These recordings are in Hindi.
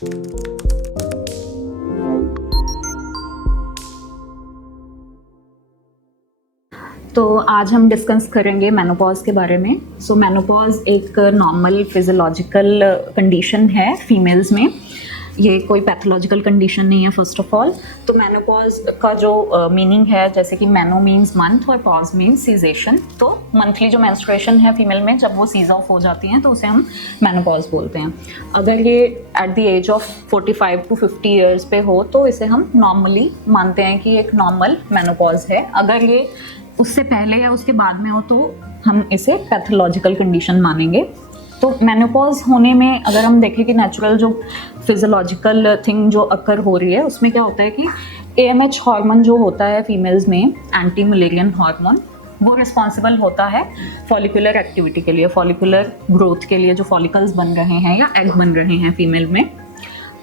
तो आज हम डिस्कस करेंगे मेनोपॉज के बारे में। सो मेनोपॉज एक नॉर्मल फिजियोलॉजिकल कंडीशन है फीमेल्स में, ये कोई पैथोलॉजिकल कंडीशन नहीं है फर्स्ट ऑफ ऑल। तो मेनोपॉज का जो मीनिंग है, जैसे कि मेनो मीन्स मंथ और पॉज मीन्स सीजेशन, तो मंथली जो मेंस्ट्रुएशन है फीमेल में जब वो सीज ऑफ हो जाती हैं तो उसे हम मेनोपॉज बोलते हैं। अगर ये at the age of 45 to 50 years पे हो तो इसे हम नॉर्मली मानते हैं कि एक नॉर्मल मेनोपॉज है। अगर ये उससे पहले या उसके बाद में हो तो हम इसे पैथोलॉजिकल कंडीशन मानेंगे। तो मेनोपॉज होने में अगर हम देखें कि नेचुरल जो फिजियोलॉजिकल थिंग जो अकर हो रही है उसमें क्या होता है कि AMH हार्मोन जो होता है फीमेल्स में, एंटी मलेरियन हार्मोन, वो रिस्पॉन्सिबल होता है फॉलिकुलर एक्टिविटी के लिए, फॉलिकुलर ग्रोथ के लिए, जो फॉलिकल्स बन रहे हैं या एग बन रहे हैं फीमेल में।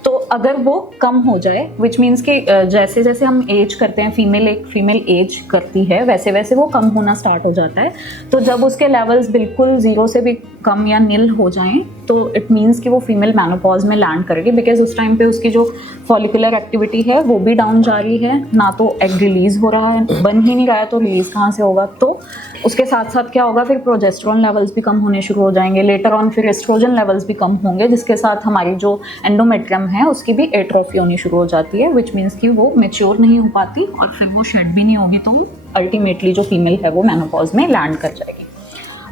तो अगर वो कम हो जाए, विच मीन्स कि जैसे जैसे हम एज करते हैं, फीमेल एज करती है वैसे वैसे वो कम होना स्टार्ट हो जाता है। तो जब उसके लेवल्स बिल्कुल ज़ीरो से भी कम या निल हो जाएं तो इट मीन्स कि वो फीमेल मेनोपॉज में लैंड करेगी, बिकॉज उस टाइम पे उसकी जो फॉलिकुलर एक्टिविटी है वो भी डाउन जा रही है, ना तो एग रिलीज़ हो रहा है, बन ही नहीं रहा है, तो रिलीज़ कहाँ से होगा। तो उसके साथ साथ क्या होगा, फिर प्रोजेस्टेरॉन लेवल्स भी कम होने शुरू हो जाएंगे, लेटर ऑन फिर एस्ट्रोजन लेवल्स भी कम होंगे, जिसके साथ हमारी जो एंडोमेट्रियम है उसकी भी एट्रोफी होनी शुरू हो जाती है, विच मीन्स कि वो मेच्योर नहीं हो पाती और फिर वो शेड भी नहीं होगी, तो अल्टीमेटली जो फीमेल है वो मेनोपॉज में लैंड कर जाएगी।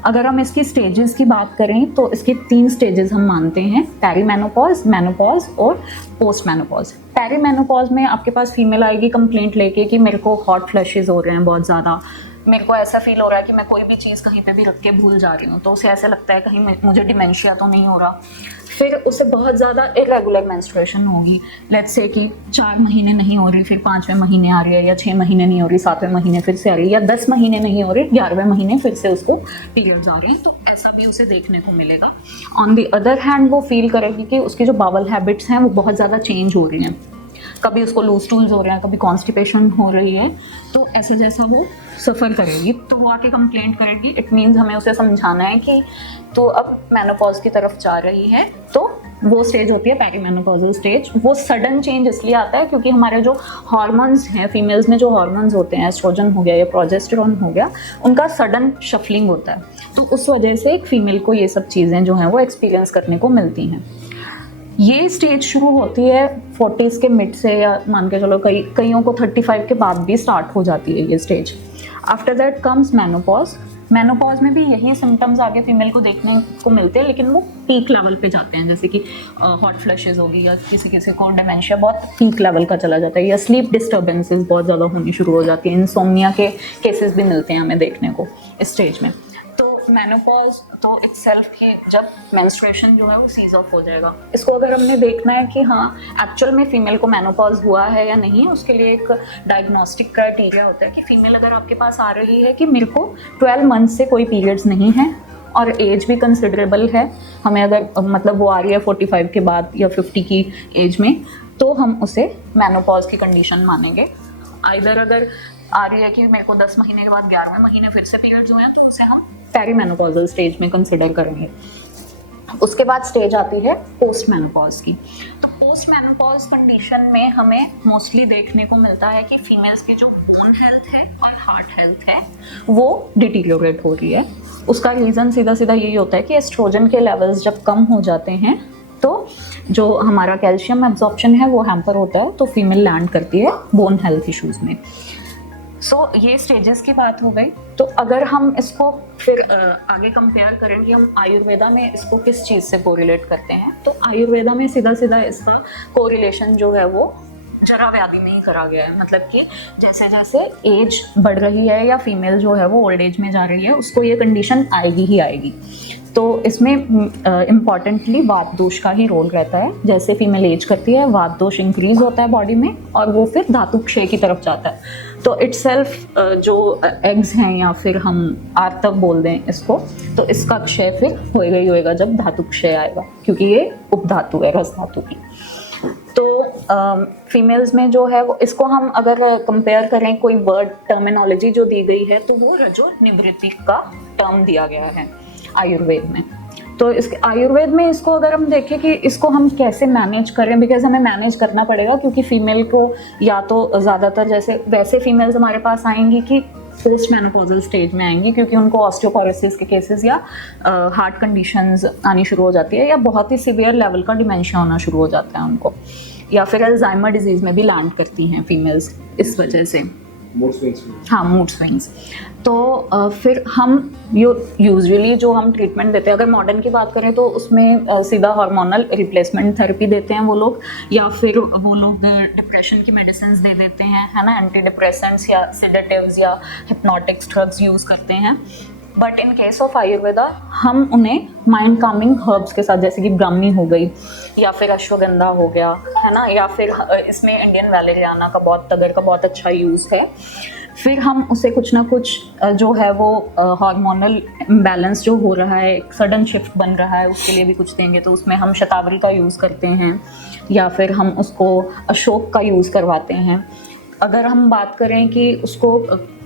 अगर हम इसकी स्टेजेस की बात करें तो इसके 3 स्टेजेस हम मानते हैं, पेरीमेनोपॉज, मेनोपॉज और पोस्ट मेनोपॉज। पेरीमेनोपॉज में आपके पास फीमेल आएगी कंप्लेंट लेके कि मेरे को हॉट फ्लैशेस हो रहे हैं बहुत ज़्यादा, मेरे को ऐसा फील हो रहा है कि मैं कोई भी चीज़ कहीं पे भी रख के भूल जा रही हूँ, तो उसे ऐसे लगता है कहीं मुझे डिमेंशिया तो नहीं हो रहा। फिर उसे बहुत ज़्यादा इरेगुलर मेंस्ट्रुएशन होगी, लेट्स से कि 4 महीने नहीं हो रही, फिर 5वें महीने आ रही है, या 6 महीने नहीं हो रही, 7वें महीने फिर से आ रही है, या 10 महीने नहीं हो रही, 11वें महीने फिर से उसको पीरियड्स आ रहे हैं, तो ऐसा भी उसे देखने को मिलेगा। ऑन द अदर हैंड वो फील करेगी कि उसकी जो बावल हैबिट्स हैं वो बहुत ज़्यादा चेंज हो रही हैं, कभी उसको लूज टूल्स हो रहे हैं, कभी कॉन्स्टिपेशन हो रही है, तो ऐसे जैसा वो सफ़र करेगी, तो वो आके कंप्लेंट करेगी। इट मीन्स हमें उसे समझाना है कि तो अब मेनोपॉज की तरफ जा रही है। तो वो स्टेज होती है पेरीमेनोपॉजल स्टेज। वो सडन चेंज इसलिए आता है क्योंकि हमारे जो हार्मोन्स हैं फीमेल्स में, जो हार्मोन्स होते हैं, एस्ट्रोजन हो गया या प्रोजेस्टेरॉन हो गया, उनका सडन शफलिंग होता है, तो उस वजह से एक फीमेल को ये सब चीज़ें जो हैं वो एक्सपीरियंस करने को मिलती हैं। ये स्टेज शुरू होती है 40s के मिड से, या मान के चलो कईयों को 35 के बाद भी स्टार्ट हो जाती है ये stage. After that comes menopause. Menopause में भी यही सिम्टम्स आगे फीमेल को देखने को मिलते हैं, लेकिन वो पीक लेवल पे जाते हैं, जैसे कि हॉट फ्लैशेस होगी, या किसी किसी को डिमेंशिया बहुत पीक लेवल का चला जाता है, या स्लीप डिस्टर्बेंसेस बहुत ज़्यादा होनी शुरू हो जाती है। इंसोम्निया के केसेस भी मिलते हैं हमें देखने को इस स्टेज में। मेनोपॉज तो इटसेल्फ ही जब मेंस्ट्रुएशन जो है वो सीज ऑफ हो जाएगा, इसको अगर हमने देखना है कि हाँ एक्चुअल में फीमेल को मेनोपॉज हुआ है या नहीं, उसके लिए एक डायग्नोस्टिक क्राइटेरिया होता है कि फीमेल अगर आपके पास आ रही है कि मेरे को 12 मंथ से कोई पीरियड्स नहीं है और एज भी कंसिडरेबल है, हमें अगर मतलब वो आ रही है 45 के बाद या 50 की एज में, तो हम उसे मेनोपॉज की कंडीशन मानेंगे। आइदर अगर आ रही है कि मेरे को 10 महीने के बाद 11वें महीने फिर से पीरियड्स हुए हैं, तो उसे हम पेरीमेनोपॉजल स्टेज में कंसिडर करेंगे। उसके बाद स्टेज आती है पोस्ट मेनोपॉज की। तो पोस्ट मेनोपॉज कंडीशन में हमें मोस्टली देखने को मिलता है कि फीमेल्स की जो बोन हेल्थ है और हार्ट हेल्थ है वो डिटीरियोरेट हो रही है। उसका रीज़न सीधा सीधा यही होता है कि एस्ट्रोजन के लेवल्स जब कम हो जाते हैं तो जो हमारा कैल्शियम एब्जॉर्प्शन है वो हैम्पर होता है, तो फीमेल लैंड करती है बोन हेल्थ इश्यूज़ में। ये स्टेजेस की बात हो गई। तो अगर हम इसको फिर आगे कंपेयर करें कि हम आयुर्वेदा में इसको किस चीज़ से कोरिलेट करते हैं, तो आयुर्वेदा में सीधा सीधा इसका कोरिलेशन जो है वो जरा व्याधि में ही करा गया है। मतलब कि जैसे जैसे एज बढ़ रही है या फीमेल जो है वो ओल्ड एज में जा रही है, उसको ये कंडीशन आएगी ही आएगी। तो इसमें इम्पॉर्टेंटली वात दोष का ही रोल रहता है। जैसे फीमेल एज करती है वात दोष इंक्रीज होता है बॉडी में और वो फिर धातु क्षय की तरफ जाता है। तो इटसेल्फ जो एग्स हैं या फिर हम आर्तक बोल दें इसको, तो इसका क्षय फिर होएगा ही होएगा जब धातु क्षय आएगा, क्योंकि ये उपधातु है रस धातु की। तो फीमेल्स में जो है वो, इसको हम अगर कंपेयर करें कोई वर्ड टर्मिनोलॉजी जो दी गई है, तो वो रजो निवृत्ति का टर्म दिया गया है आयुर्वेद में। तो इसके आयुर्वेद में इसको अगर हम देखें कि इसको हम कैसे मैनेज करें, बिकॉज हमें मैनेज करना पड़ेगा, क्योंकि फीमेल को या तो ज़्यादातर जैसे वैसे फीमेल्स हमारे पास आएंगी कि पोस्ट मेनोपॉजल स्टेज में आएंगी, क्योंकि उनको ऑस्टियोपोरोसिस के केसेस या हार्ट कंडीशंस आनी शुरू हो जाती है, या बहुत ही सीवियर लेवल का डिमेंशिया होना शुरू हो जाता है उनको, या फिर अल्जाइमर डिजीज़ में भी लैंड करती हैं फीमेल्स इस वजह से। Mood swings. हाँ, मूड स्विंग्स। तो फिर हम यूजुअली जो हम ट्रीटमेंट देते हैं, अगर मॉडर्न की बात करें तो उसमें सीधा हार्मोनल रिप्लेसमेंट थेरेपी देते हैं वो लोग, या फिर वो लोग डिप्रेशन की मेडिसिन दे देते हैं, है ना, एंटी डिप्रेसेंट्स या सेडेटिव्स या हिप्नोटिक्स ड्रग्स यूज़ करते हैं। But in case of Ayurveda हम उन्हें माइंड कामिंग हर्ब्स के साथ, जैसे कि ब्राह्मी हो गई या फिर अश्वगंधा हो गया, है ना, या फिर इसमें इंडियन वैलेरियाना का बहुत, तगर का बहुत अच्छा यूज़ है। फिर हम उसे कुछ ना कुछ जो है वो हार्मोनल इम्बैलेंस जो हो रहा है, एक सडन शिफ्ट बन रहा है, उसके लिए भी कुछ देंगे, तो उसमें हम शतावरी का यूज़ करते हैं, या फिर हम उसको अशोक का यूज़ करवाते हैं। अगर हम बात करें कि उसको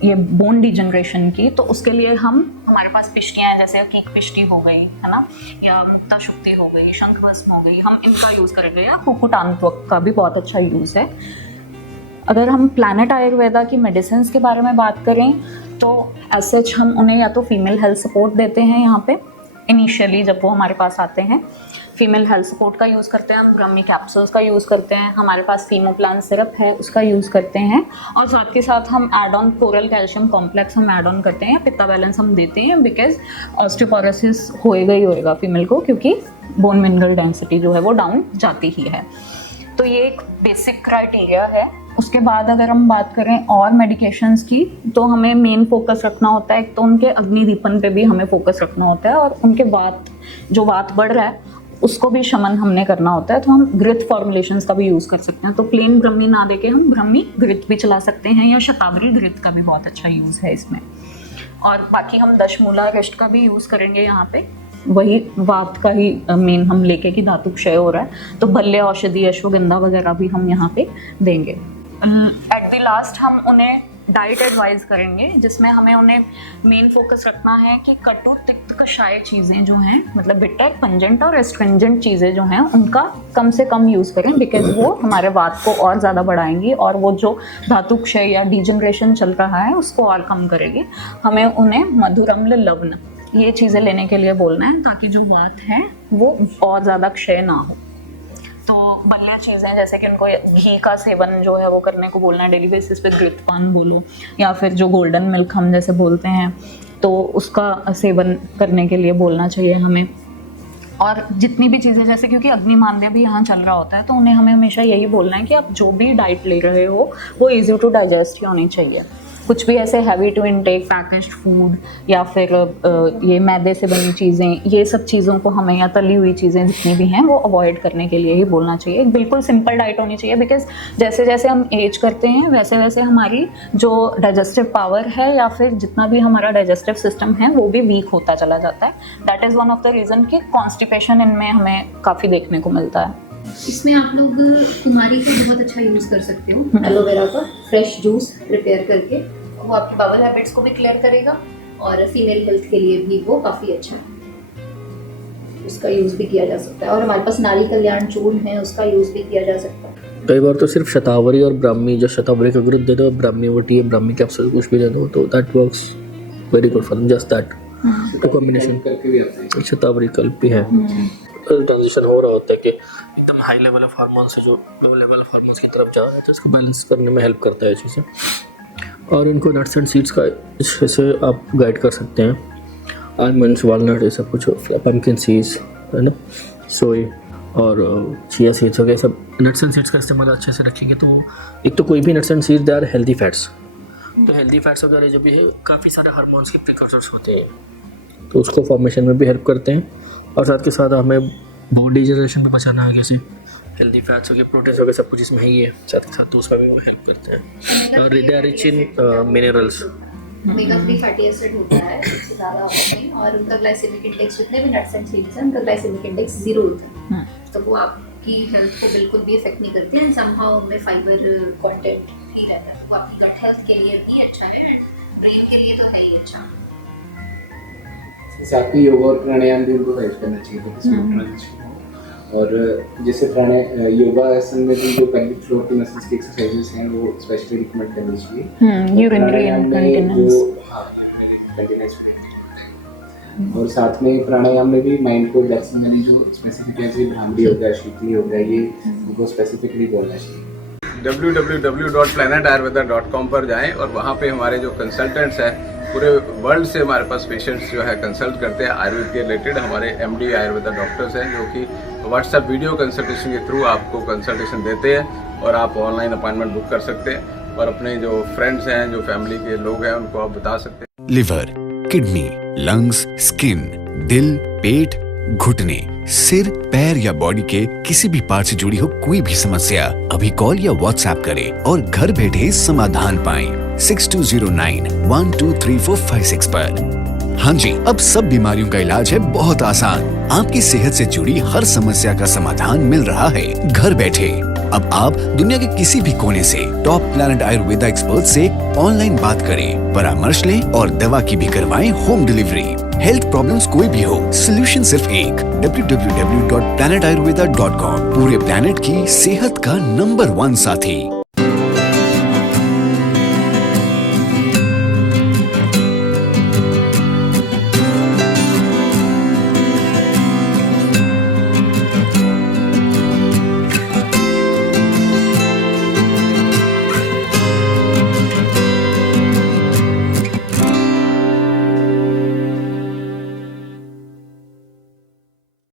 ये बोन डिजनरेशन की, तो उसके लिए हमारे पास पिष्टियाँ हैं, जैसे कीक पिष्टी हो गई, है ना, या मुक्ता शुक्ति हो गई, शंखभस्म हो गई, हम इनका यूज़ करेंगे, या कुकुटांत्वक का भी बहुत अच्छा यूज़ है। अगर हम प्लैनेट आयुर्वेदा की मेडिसिन के बारे में बात करें तो एज सच हम उन्हें या तो फीमेल हेल्थ सपोर्ट देते हैं यहाँ पे इनिशियली जब वो हमारे पास आते हैं, फीमेल हेल्थ सपोर्ट का यूज़ करते हैं, हम ब्रह्मी कैप्सूल्स का यूज़ करते हैं, हमारे पास फीमोप्लान सिरप है उसका यूज़ करते हैं, और साथ के साथ हम add on coral calcium complex हम एड ऑन करते हैं, पित्ता बैलेंस हम देते हैं, बिकॉज ऑस्टियोपोरोसिस होएगा ही होएगा फीमेल को, क्योंकि बोन मिनरल डेंसिटी जो है वो डाउन जाती ही है। तो ये एक बेसिक क्राइटेरिया है। उसके बाद अगर हम बात करें और मेडिकेशंस की, तो हमें मेन फोकस रखना होता है, एक तो उनके अग्निदीपन पे भी हमें फोकस रखना होता है, और उनके जो वात बढ़ रहा है उसको भी शमन हमने करना होता है, तो हम घृत फॉर्मुलेशंस का भी यूज़ कर सकते हैं। तो प्लेन ब्रह्मी ना देके हम ब्रह्मी घृत भी चला सकते हैं, या शतावरी घृत का भी बहुत अच्छा यूज़ है इसमें। और बाकी हम दशमूला रिष्ट का भी यूज़ करेंगे यहाँ पे, वही वात का ही मेन हम लेके कि धातु क्षय हो रहा है, तो भल्ले औषधि अश्वगंधा वगैरह भी हम यहाँ पे देंगे। एट द लास्ट हम उन्हें डाइट एडवाइस करेंगे, जिसमें हमें उन्हें मेन फोकस रखना है कि कटु तिक्त कषाय चीज़ें जो हैं, मतलब बिटर, पंजेंट और एस्ट्रिंजेंट चीज़ें जो हैं उनका कम से कम यूज़ करें, बिकॉज वो हमारे वात को और ज़्यादा बढ़ाएंगी, और वो जो धातु क्षय या डिजनरेशन चल रहा है उसको और कम करेगी। हमें उन्हें मधुरम्ल लवण ये चीज़ें लेने के लिए बोलना है, ताकि जो वात है वो और ज़्यादा क्षय ना हो। तो बल्ले चीज़ें जैसे कि उनको घी का सेवन जो है वो करने को बोलना है डेली बेसिस पे, घृतपान बोलो, या फिर जो गोल्डन मिल्क हम जैसे बोलते हैं तो उसका सेवन करने के लिए बोलना चाहिए हमें। और जितनी भी चीज़ें जैसे, क्योंकि अग्निमांद्य भी यहाँ चल रहा होता है, तो उन्हें हमें हमेशा यही बोलना है कि आप जो भी डाइट ले रहे हो वो ईजी टू डाइजेस्ट ही होनी चाहिए। कुछ भी ऐसे heavy to intake packaged food या फिर ये मैदे से बनी चीज़ें, ये सब चीज़ों को हमें, या तली हुई चीज़ें जितनी भी हैं वो अवॉइड करने के लिए ही बोलना चाहिए। बिल्कुल सिंपल डाइट होनी चाहिए, बिकॉज जैसे जैसे हम एज करते हैं वैसे वैसे हमारी जो डाइजेस्टिव पावर है या फिर जितना भी हमारा डाइजेस्टिव सिस्टम है वो भी वीक होता चला जाता है। That is one of the reason कि कॉन्स्टिपेशन इनमें हमें काफ़ी देखने को मिलता है। इसमें आप लोग कुमारी का बहुत अच्छा यूज़ कर सकते हो, एलोवेरा का फ्रेश जूस प्रिपेयर करके, वो आपकी बाउल हैबिट्स को भी क्लियर करेगा और फीमेल हेल्थ के लिए भी वो काफ़ी अच्छा है, उसका यूज़ भी किया जा सकता है। और हमारे पास नारी कल्याण चूर्ण है, उसका यूज़ भी किया जा सकता है। कई बार तो सिर्फ शतावरी और ब्राह्मी, जो शतावरी का घृत दे दो, ब्राह्मी वटी या ब्राह्मी कैप्सूल कुछ भी दे दो, तो that works very good for them, just that तो कॉम्बिनेशन करके भी आते हैं। शतावरी कल्प भी है, ट्रांजिशन हो रहा होता है कि एकदम हाई लेवल ऑफ हार्मोन से जो लो लेवल ऑफ हार्मोन्स की तरफ जा रहा है, तो इसको बैलेंस करने में हेल्प करता है चीज़ें। और इनको नट्स एंड सीड्स का इससे आप गाइड कर सकते हैं, आलमंड्स, वालनट, ये सब कुछ, पम्पकिन सीड्स, है ना, सोई और चिया सीड्स हो गए, सब नट्स एंड सीड्स का इस्तेमाल अच्छे से रखेंगे तो एक तो कोई भी nuts and seeds they are healthy fats, तो हेल्दी फैट्स वगैरह जो भी है काफ़ी सारे हार्मोन्स के प्रिकॉर्सर्स होते हैं, तो उसको फॉर्मेशन में भी हेल्प करते हैं। और साथ के साथ हमें बोन डिजनरेशन भी बचाना है, जैसे हेल्दी फैट्स हो गए, प्रोटीन्स हो गए, सब कुछ इसमें ही है साथ के साथ, तो उसमें भी वो हेल्प करते हैं। और they are rich in minerals, omega 3 fatty acid होता है सबसे ज़्यादा उसमें, और उनका ग्लाइसेमिक इंडेक्स, जितने भी नट्स एंड सीड्स हैं उनका ग्लाइसेमिक इंडेक्स 0 होता है, तो वो आपकी हेल्थ को बिल्कुल भी इफेक्ट नहीं करती है। समहाउ उनमें फाइबर कंटेंट ही रहता है, वो आपकी गट हेल्थ के लिए भी अच्छा है, एंड ब्रेन के लिए तो है ही अच्छा। जैसे आपकी योगा और प्राणायाम भी उनको हेल्प करना चाहिए तो किसी भी ट्रांजिशन हो। और जैसे योगा आसन में भी जो पेल्विक फ्लोर की मसल्स की एक्सरसाइजेस हैं वो स्पेशली रिकमेंड करनी चाहिए। Urinary incontinence. और साथ में प्राणायाम में भी माइंड को रिलैक्सिंग यानी जो स्पेसिफिक जैसे भ्रामरी हो गया, शीतली हो गया, ये उनको स्पेसिफिकली बोलना चाहिए। www.planetayurveda.com पर जाएं और वहाँ पे हमारे जो कंसल्टेंट्स हैं पूरे वर्ल्ड से हमारे पास पेशेंट्स जो है कंसल्ट करते हैं आयुर्वेद के रिलेटेड। हमारे MD आयुर्वेदा डॉक्टर्स हैं जो कि व्हाट्सएप वीडियो कंसल्टेशन के थ्रू आपको कंसल्टेशन देते हैं और आप ऑनलाइन अपॉइंटमेंट बुक कर सकते हैं और अपने जो फ्रेंड्स हैं, जो फैमिली के लोग हैं, उनको आप बता सकते हैं। लिवर, किडनी, लंग्स, स्किन, दिल, पेट, घुटने, सिर, पैर या बॉडी के किसी भी पार्ट से जुड़ी हो कोई भी समस्या अभी कॉल या व्हाट्सएप करें और घर बैठे समाधान पाएं 6209123456 पर। हाँ जी, अब सब बीमारियों का इलाज है बहुत आसान। आपकी सेहत से जुड़ी हर समस्या का समाधान मिल रहा है घर बैठे। अब आप दुनिया के किसी भी कोने से टॉप प्लैनेट आयुर्वेदा एक्सपर्ट से ऑनलाइन बात करें, परामर्श लें और दवा की भी करवाएं होम डिलीवरी। हेल्थ प्रॉब्लम्स कोई भी हो, सोल्यूशन सिर्फ एक, www.planetayurveda.com। पूरे प्लैनेट की सेहत का नंबर 1 साथी।